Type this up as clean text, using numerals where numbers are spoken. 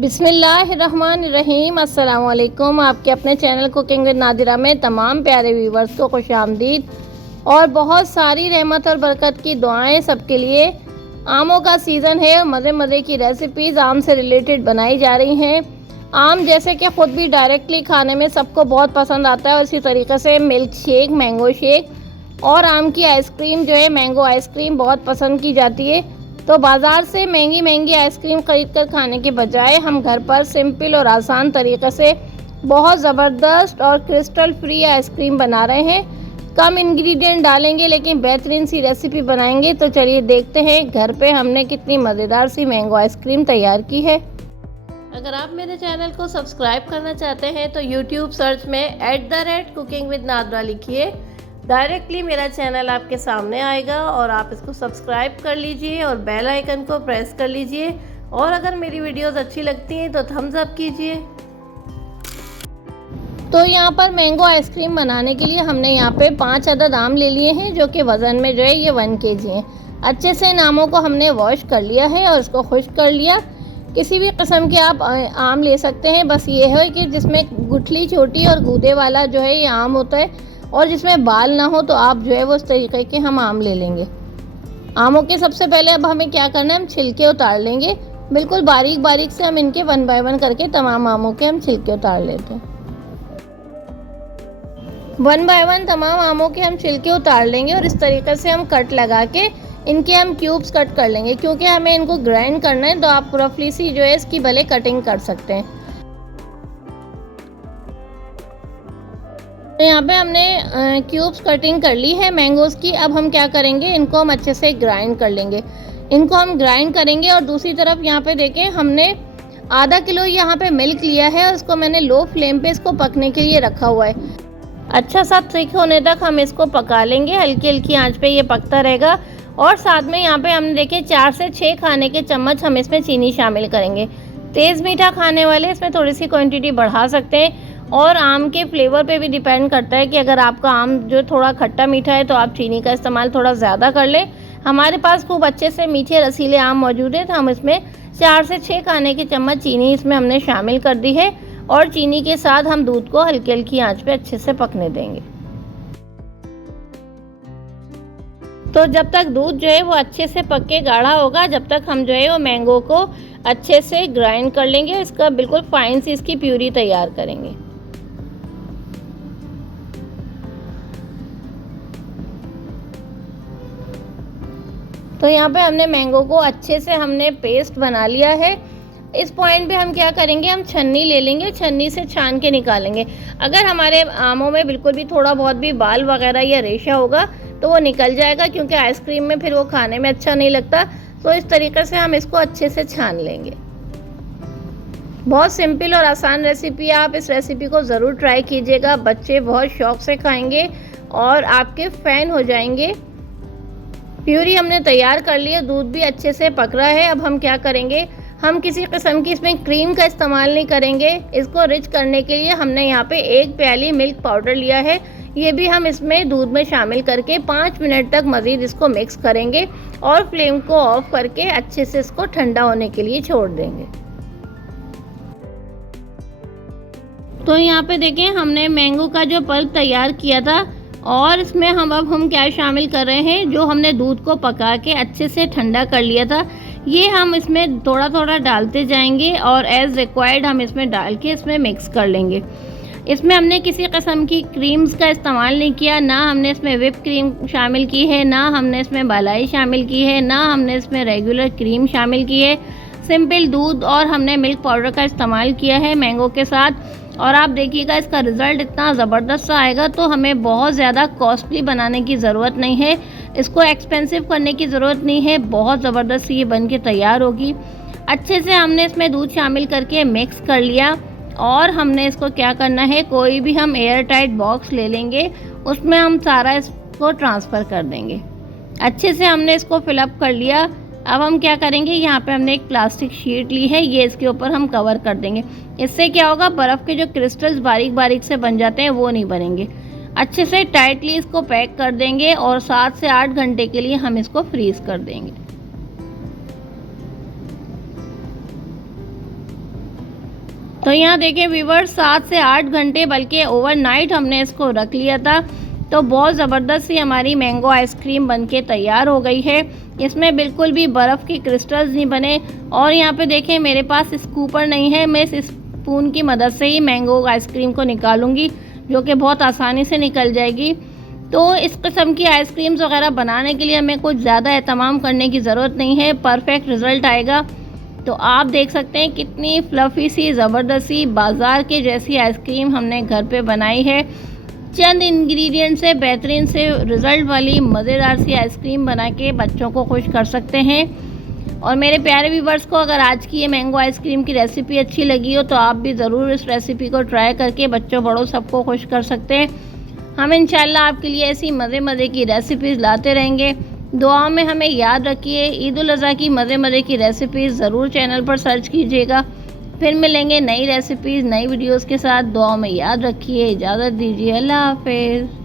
बिस्मिल्लाहिर्रहमानिर्रहीम। अस्सलाम वालेकुम। आपके अपने चैनल कुकिंग विद नादिरा में तमाम प्यारे व्यूवर्स को खुशामदीद और बहुत सारी रहमत और बरकत की दुआएं सबके लिए। आमों का सीज़न है और मज़े मज़े की रेसिपीज़ आम से रिलेटेड बनाई जा रही हैं। आम जैसे कि ख़ुद भी डायरेक्टली खाने में सबको बहुत पसंद आता है और इसी तरीके से मिल्क शेक, मैंगो शेक और आम की आइसक्रीम जो है मैंगो आइसक्रीम बहुत पसंद की जाती है। तो बाज़ार से महंगी महंगी आइसक्रीम ख़रीद कर खाने के बजाय हम घर पर सिंपल और आसान तरीक़े से बहुत ज़बरदस्त और क्रिस्टल फ्री आइसक्रीम बना रहे हैं। कम इंग्रेडिएंट डालेंगे लेकिन बेहतरीन सी रेसिपी बनाएंगे। तो चलिए देखते हैं घर पे हमने कितनी मज़ेदार सी मैंगो आइसक्रीम तैयार की है। अगर आप मेरे चैनल को सब्सक्राइब करना चाहते हैं तो यूट्यूब सर्च में @कुकिंग विद नादरा लिखिए। डायरेक्टली मेरा चैनल आपके सामने आएगा और आप इसको सब्सक्राइब कर लीजिए और बेल आइकन को प्रेस कर लीजिए। और अगर मेरी वीडियोस अच्छी लगती हैं तो थम्स अप कीजिए। तो यहाँ पर मैंगो आइसक्रीम बनाने के लिए हमने यहाँ पे 5 अदद आम ले लिए हैं जो कि वज़न में जो है ये 1 kg हैं। अच्छे से इन आमों को हमने वॉश कर लिया है और इसको खुश्क कर लिया। किसी भी किस्म के आप आम ले सकते हैं, बस ये है कि जिसमें गुठली छोटी और गूदे वाला जो है ये आम होता है और जिसमें बाल ना हो तो आप जो है वो इस तरीके के हम आम ले लेंगे। आमों के सबसे पहले अब हमें क्या करना है, हम छिलके उतार लेंगे। बिल्कुल बारीक बारीक से हम इनके 1 बाय 1 करके तमाम आमों के हम छिलके उतार लेते हैं। 1 बाय 1 तमाम आमों के हम छिलके उतार लेंगे और इस तरीके से हम कट लगा के इनके हम क्यूब्स कट कर लेंगे। क्योंकि हमें इनको ग्राइंड करना है तो आप रफली सी जो है इसकी भले कटिंग कर सकते हैं। तो यहाँ पे हमने क्यूब्स कटिंग कर ली है मैंगोज़ की। अब हम क्या करेंगे, इनको हम अच्छे से ग्राइंड कर लेंगे। इनको हम ग्राइंड करेंगे और दूसरी तरफ यहाँ पे देखें हमने आधा किलो यहाँ पे मिल्क लिया है और उसको मैंने लो फ्लेम पे इसको पकने के लिए रखा हुआ है। अच्छा सा थिक होने तक हम इसको पका लेंगे। हल्की हल्की आंच पे ये पकता रहेगा। और साथ में यहाँ पे हमने देखे 4 से 6 खाने के चम्मच हम इसमें चीनी शामिल करेंगे। तेज़ मीठा खाने वाले इसमें थोड़ी सी क्वांटिटी बढ़ा सकते हैं और आम के फ्लेवर पे भी डिपेंड करता है कि अगर आपका आम जो थोड़ा खट्टा मीठा है तो आप चीनी का इस्तेमाल थोड़ा ज़्यादा कर लें। हमारे पास खूब अच्छे से मीठे रसीले आम मौजूद है तो हम इसमें 4 से 6 खाने के चम्मच चीनी इसमें हमने शामिल कर दी है और चीनी के साथ हम दूध को हल्की हल्की आंच पे अच्छे से पकने देंगे। तो जब तक दूध जो है वो अच्छे से पक के गाढ़ा होगा जब तक हम जो है वो मैंगो को अच्छे से ग्राइंड कर लेंगे। इसका बिल्कुल फाइन सी इसकी प्यूरी तैयार करेंगे। तो यहाँ पे हमने मैंगो को अच्छे से हमने पेस्ट बना लिया है। इस पॉइंट पे हम क्या करेंगे, हम छन्नी ले लेंगे, छन्नी से छान के निकालेंगे। अगर हमारे आमों में बिल्कुल भी थोड़ा बहुत भी बाल वगैरह या रेशा होगा तो वो निकल जाएगा क्योंकि आइसक्रीम में फिर वो खाने में अच्छा नहीं लगता। तो इस तरीके से हम इसको अच्छे से छान लेंगे। बहुत सिंपल और आसान रेसिपी है। आप इस रेसिपी को ज़रूर ट्राई कीजिएगा। बच्चे बहुत शौक़ से खाएंगे और आपके फ़ैन हो जाएंगे। प्यूरी हमने तैयार कर ली है, दूध भी अच्छे से पक रहा है। अब हम क्या करेंगे, हम किसी किस्म की इसमें क्रीम का इस्तेमाल नहीं करेंगे। इसको रिच करने के लिए हमने यहाँ पे 1 प्याली मिल्क पाउडर लिया है। ये भी हम इसमें दूध में शामिल करके 5 मिनट तक मज़ीद इसको मिक्स करेंगे और फ्लेम को ऑफ करके अच्छे से इसको ठंडा होने के लिए छोड़ देंगे। तो यहाँ पे देखें हमने मैंगो का जो पल्प तैयार किया था और इसमें हम क्या शामिल कर रहे हैं, जो हमने दूध को पका के अच्छे से ठंडा कर लिया था ये हम इसमें थोड़ा थोड़ा डालते जाएंगे और एज़ रिक्वायर्ड हम इसमें डाल के इसमें मिक्स कर लेंगे। इसमें हमने किसी किस्म की क्रीम्स का इस्तेमाल नहीं किया, ना हमने इसमें व्हिप क्रीम शामिल की है, ना हमने इसमें मलाई शामिल की है, ना हमने इसमें रेगुलर क्रीम शामिल की है। सिंपल दूध और हमने मिल्क पाउडर का इस्तेमाल किया है मैंगो के साथ। और आप देखिएगा इसका रिज़ल्ट इतना ज़बरदस्त सा आएगा। तो हमें बहुत ज़्यादा कॉस्टली बनाने की ज़रूरत नहीं है, इसको एक्सपेंसिव करने की ज़रूरत नहीं है। बहुत ज़बरदस्त ये बन के तैयार होगी। अच्छे से हमने इसमें दूध शामिल करके मिक्स कर लिया और हमने इसको क्या करना है, कोई भी हम एयर टाइट बॉक्स ले लेंगे, उसमें हम सारा इसको ट्रांसफ़र कर देंगे। अच्छे से हमने इसको फिलअप कर लिया। अब हम क्या करेंगे, यहाँ पे हमने एक प्लास्टिक शीट ली है, ये इसके ऊपर हम कवर कर देंगे। इससे क्या होगा, बर्फ़ के जो क्रिस्टल्स बारीक बारीक से बन जाते हैं वो नहीं बनेंगे। अच्छे से टाइटली इसको पैक कर देंगे और 7 से 8 घंटे के लिए हम इसको फ्रीज़ कर देंगे। तो यहाँ देखें व्यूअर्स 7 से 8 घंटे बल्कि ओवरनाइट हमने इसको रख लिया था। तो बहुत ज़बरदस्त सी हमारी मैंगो आइसक्रीम बनके तैयार हो गई है। इसमें बिल्कुल भी बर्फ़ के क्रिस्टल्स नहीं बने। और यहाँ पे देखें मेरे पास स्कूपर नहीं है, मैं इस स्पून की मदद से ही मैंगो आइसक्रीम को निकालूंगी, जो कि बहुत आसानी से निकल जाएगी। तो इस किस्म की आइसक्रीम्स वगैरह बनाने के लिए हमें कुछ ज़्यादा एहतमाम करने की ज़रूरत नहीं है, परफेक्ट रिज़ल्ट आएगा। तो आप देख सकते हैं कितनी फ्लफ़ी सी ज़बरदस्त सी बाज़ार के जैसी आइसक्रीम हमने घर पे बनाई है। चंद इंग्रेडिएंट से बेहतरीन से रिज़ल्ट वाली मज़ेदार सी आइसक्रीम बना के बच्चों को खुश कर सकते हैं। और मेरे प्यारे व्यूअर्स को अगर आज की ये मैंगो आइसक्रीम की रेसिपी अच्छी लगी हो तो आप भी ज़रूर इस रेसिपी को ट्राई करके बच्चों बड़ों सबको खुश कर सकते हैं। हम इंशाल्लाह आपके लिए ऐसी मज़े की रेसिपीज़ लाते रहेंगे। दुआ में हमें याद रखिए। ईद उल अज़हा की मज़े की रेसिपीज़ ज़रूर चैनल पर सर्च कीजिएगा। फिर मिलेंगे नई रेसिपीज़ नई वीडियोस के साथ। दुआ में याद रखिए। इजाज़त दीजिए। अल्लाह हाफ़िज़।